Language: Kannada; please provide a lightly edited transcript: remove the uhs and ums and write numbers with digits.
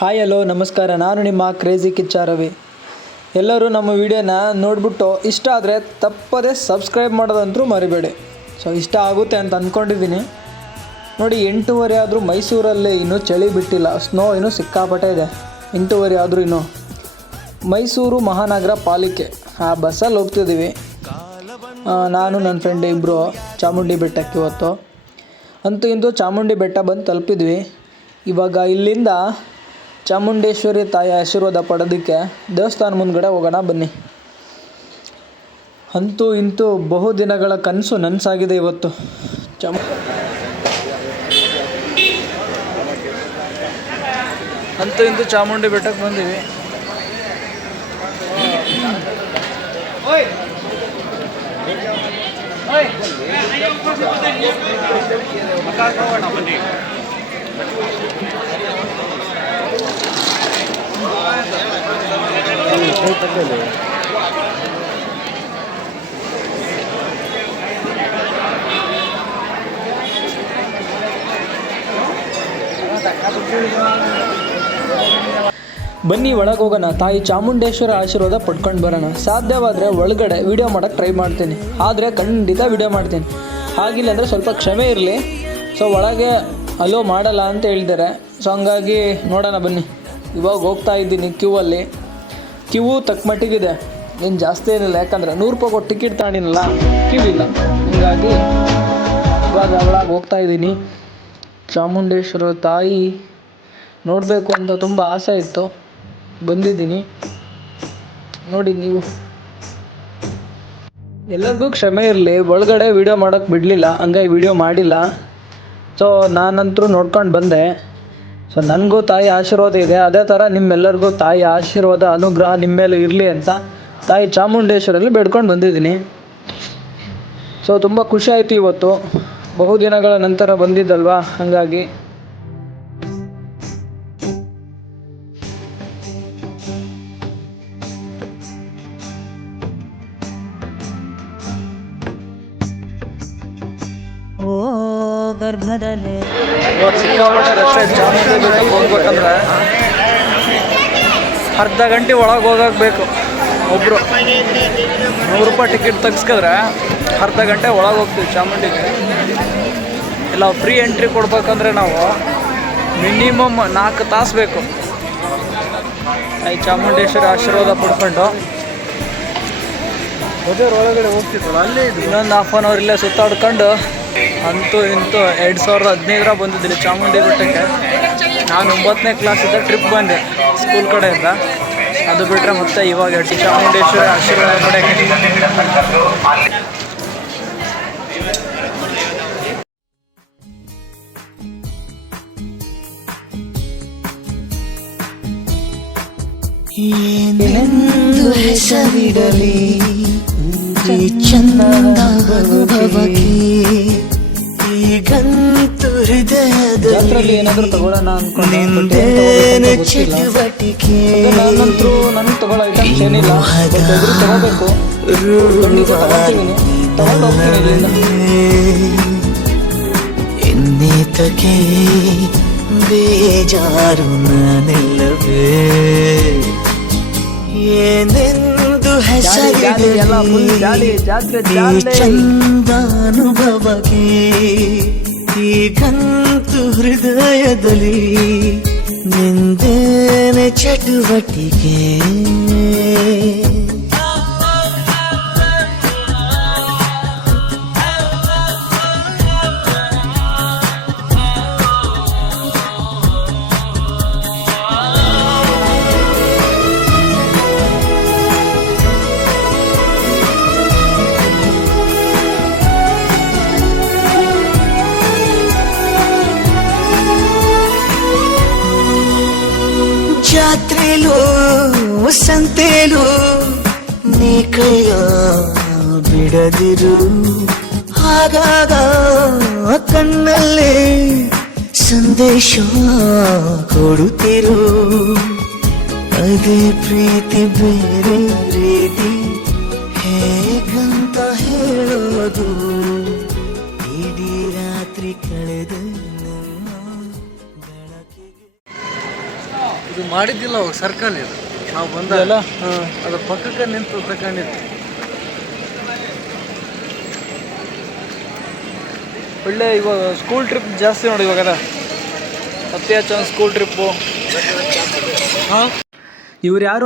ಹಾಯ್ ಹಲೋ ನಮಸ್ಕಾರ, ನಾನು ನಿಮ್ಮ ಕ್ರೇಜಿ ಕಿಚ್ಚ ರವಿ. ಎಲ್ಲರೂ ನಮ್ಮ ವಿಡಿಯೋನ ನೋಡಿಬಿಟ್ಟು ಇಷ್ಟ ಆದರೆ ತಪ್ಪದೇ ಸಬ್ಸ್ಕ್ರೈಬ್ ಮಾಡೋದಂತೂ ಮರಿಬೇಡಿ. ಇಷ್ಟ ಆಗುತ್ತೆ ಅಂತ ಅಂದ್ಕೊಂಡಿದ್ದೀನಿ. ನೋಡಿ, 8:30 ಆದರೂ ಮೈಸೂರಲ್ಲಿ ಇನ್ನೂ ಚಳಿ ಬಿಟ್ಟಿಲ್ಲ. ಸ್ನೋ ಇನ್ನೂ ಸಿಕ್ಕಾಪಟ್ಟೆ ಇದೆ. 8:30 ಆದರೂ ಇನ್ನೂ ಮೈಸೂರು ಮಹಾನಗರ ಪಾಲಿಕೆ ಆ ಬಸ್ಸಲ್ಲಿ ಹೋಗ್ತಿದ್ದೀವಿ. ನಾನು ನನ್ನ ಫ್ರೆಂಡ್ ಇಬ್ಬರು ಚಾಮುಂಡಿ ಬೆಟ್ಟಕ್ಕೆ ಇವತ್ತು ಇಂದು ಚಾಮುಂಡಿ ಬೆಟ್ಟ ಬಂದು ತಲುಪಿದ್ವಿ. ಇವಾಗ ಇಲ್ಲಿಂದ ಚಾಮುಂಡೇಶ್ವರಿ ತಾಯಿ ಆಶೀರ್ವಾದ ಪಡೋದಕ್ಕೆ ದೇವಸ್ಥಾನ ಮುಂದ್ಗಡೆ ಹೋಗೋಣ ಬನ್ನಿ. ಇಂತೂ ಬಹು ದಿನಗಳ ಕನಸು ನನಸಾಗಿದೆ ಇವತ್ತು. ಇಂದು ಚಾಮುಂಡಿ ಬೆಟ್ಟಕ್ಕೆ ಬಂದೀವಿ. ಬನ್ನಿ ಒಳಗೆ ಹೋಗೋಣ. ತಾಯಿ ಚಾಮುಂಡೇಶ್ವರ ಆಶೀರ್ವಾದ ಪಡ್ಕೊಂಡು ಬರೋಣ. ಸಾಧ್ಯವಾದರೆ ಒಳಗಡೆ ವಿಡಿಯೋ ಮಾಡೋಕ್ಕೆ ಟ್ರೈ ಮಾಡ್ತೀನಿ, ಆದರೆ ಖಂಡಿತ ವಿಡಿಯೋ ಮಾಡ್ತೀನಿ. ಹಾಗಿಲ್ಲ ಅಂದರೆ ಸ್ವಲ್ಪ ಕ್ಷಮೆ ಇರಲಿ. ಒಳಗೆ ಅಲೋ ಮಾಡಲ್ಲ ಅಂತ ಹೇಳಿದ್ದಾರೆ. ಹಂಗಾಗಿ ನೋಡೋಣ ಬನ್ನಿ. ಇವಾಗ ಹೋಗ್ತಾ ಇದ್ದೀನಿ ಕ್ಯೂ ತಕ್ಕ ಮಟ್ಟಿಗಿದೆ, ಏನು ಜಾಸ್ತಿ ಏನಿಲ್ಲ. ಯಾಕಂದರೆ 100 ರೂಪಾಯಿ ಕೊಟ್ಟು ಟಿಕೆಟ್ ತಗೊಂಡಿನಲ್ಲ, ಕ್ಯೂ ಇಲ್ಲ. ಹೀಗಾಗಿ ಇವಾಗ ಒಳಗೆ ಹೋಗ್ತಾ ಇದ್ದೀನಿ. ಚಾಮುಂಡೇಶ್ವರ ತಾಯಿ ನೋಡಬೇಕು ಅಂತ ತುಂಬ ಆಸೆ ಇತ್ತು, ಬಂದಿದ್ದೀನಿ. ನೋಡಿ ನೀವು, ಎಲ್ಲರಿಗೂ ಕ್ಷಮೆ ಇರಲಿ. ಒಳಗಡೆ ವಿಡಿಯೋ ಮಾಡೋಕ್ಕೆ ಬಿಡಲಿಲ್ಲ, ಹಂಗಾಗಿ ವಿಡಿಯೋ ಮಾಡಿಲ್ಲ. ನಾನಂತರೂ ನೋಡ್ಕೊಂಡು ಬಂದೆ. ನನಗೂ ತಾಯಿ ಆಶೀರ್ವಾದ ಇದೆ. ಅದೇ ಥರ ನಿಮ್ಮೆಲ್ಲರಿಗೂ ತಾಯಿ ಆಶೀರ್ವಾದ ಅನುಗ್ರಹ ನಿಮ್ಮ ಮೇಲೆ ಇರಲಿ ಅಂತ ತಾಯಿ ಚಾಮುಂಡೇಶ್ವರಲ್ಲಿ ಬೇಡ್ಕೊಂಡು ಬಂದಿದ್ದೀನಿ. ತುಂಬ ಖುಷಿ ಆಯಿತು ಇವತ್ತು. ಬಹು ದಿನಗಳ ನಂತರ ಬಂದಿದ್ದಲ್ವಾ, ಹಾಗಾಗಿ ಗರ್ಭದಲ್ಲಿ ಚಾಮುಂಡಿ ಬೆಟ್ಟಕ್ಕೆ ಹೋಗ್ಬೇಕಂದ್ರೆ ಅರ್ಧ ಗಂಟೆ ಒಳಗೆ ಹೋಗಕ್ಕೆ ಬೇಕು. ಒಬ್ಬರು 100 ರೂಪಾಯಿ ಟಿಕೆಟ್ ತೆಗ್ಸ್ಕಿದ್ರೆ ಅರ್ಧ ಗಂಟೆ ಒಳಗೆ ಹೋಗ್ತೀವಿ ಚಾಮುಂಡಿಗೆ. ಇಲ್ಲ ಫ್ರೀ ಎಂಟ್ರಿ ಕೊಡ್ಬೇಕಂದ್ರೆ ನಾವು ಮಿನಿಮಮ್ 4 ತಾಸು ಬೇಕು. ಈ ಚಾಮುಂಡೇಶ್ವರಿ ಆಶೀರ್ವಾದ ಪಡ್ಕೊಂಡು ಒಳಗಡೆ ಹೋಗ್ತಿದ್ವಲ್ಲ, ಅಲ್ಲೇ ಇನ್ನೊಂದು ½ ಅನ್ ಅವರ್ ಇಲ್ಲೇ ಸುತ್ತಾಡ್ಕೊಂಡು ಇಂತೂ 2015 ಬಂದಿದ್ದಿಲ್ಲ ಚಾಮುಂಡಿ ಬೆಟ್ಟಕ್ಕೆ. ನಾನು 9ನೇ ಕ್ಲಾಸಿಂದ ಟ್ರಿಪ್ ಬಂದೆ ಸ್ಕೂಲ್ ಕಡೆಯಿಂದ. ಅದು ಬಿಟ್ಟರೆ ಮತ್ತೆ ಇವಾಗ ಚಾಮುಂಡೇಶ್ವರಿ ಆಶೀರ್ವಾದ ಪಡೆಯಕ್ಕೆ ಏನೆಂದು ಹೆಸರಿಡಲಿ ಚಂದವಕ್ಕೆ ಈಗಂತೂ ಹೃದಯದಲ್ಲಿ ಏನಾದರೂ ತಗೊಳ್ಳೋಣ ನಿಂದೇನ ಚಟುವಟಿಕೆ ನನಗೆ ತಗೊಳ್ಳೋ ಐಟಮ್ಸ್ ಏನಿಲ್ಲ. ತಗೋಬೇಕು, ಇನ್ನೇತಕ್ಕೆ ಬೇಜಾರು ನಾನಿಲ್ಲವೇ ಏನೆಂದು ಹೆಸರಿಡಲಿ ಚಂದಾನುಭವಕ್ಕೆ ಈಗಂತೂ ಹೃದಯದಲ್ಲಿ ನಿಂದೇನೆ ಚಟುವಟಿಕೆ ಜಾತ್ರೆಲೋ ಸಂತೆಲೋ ನೀ ಕೈಯ ಬಿಡದಿರು, ಆಗಾಗ ಕಣ್ಣಲ್ಲೇ ಸಂದೇಶ ಕೊಡುತ್ತಿರು. ಅದೇ ಪ್ರೀತಿ ಬೇರೆ ರೀತಿ ಹೇಗಂತ ಹೇಳೋದು, ಇಡೀ ರಾತ್ರಿ ಕಳೆದ ಇದು ಮಾಡಿದ್ದಿಲ್ಲ ಅವಾಗ ಸರ್ಕಲ್ ಇದು ನಾವು ಬಂದ ಇದೆಲ್ಲ ಅದ್ರ ಪಕ್ಕಕ್ಕೆ ನಿಂತು ತಗೊಂಡಿದ್ದು. ಒಳ್ಳೆ ಇವಾಗ ಸ್ಕೂಲ್ ಟ್ರಿಪ್ ಜಾಸ್ತಿ ನೋಡಿ ಇವಾಗ ಅದ ಅತಿ ಹೆಚ್ಚು ಸ್ಕೂಲ್ ಟ್ರಿಪ್ಪು. ಇವ್ರು ಯಾರು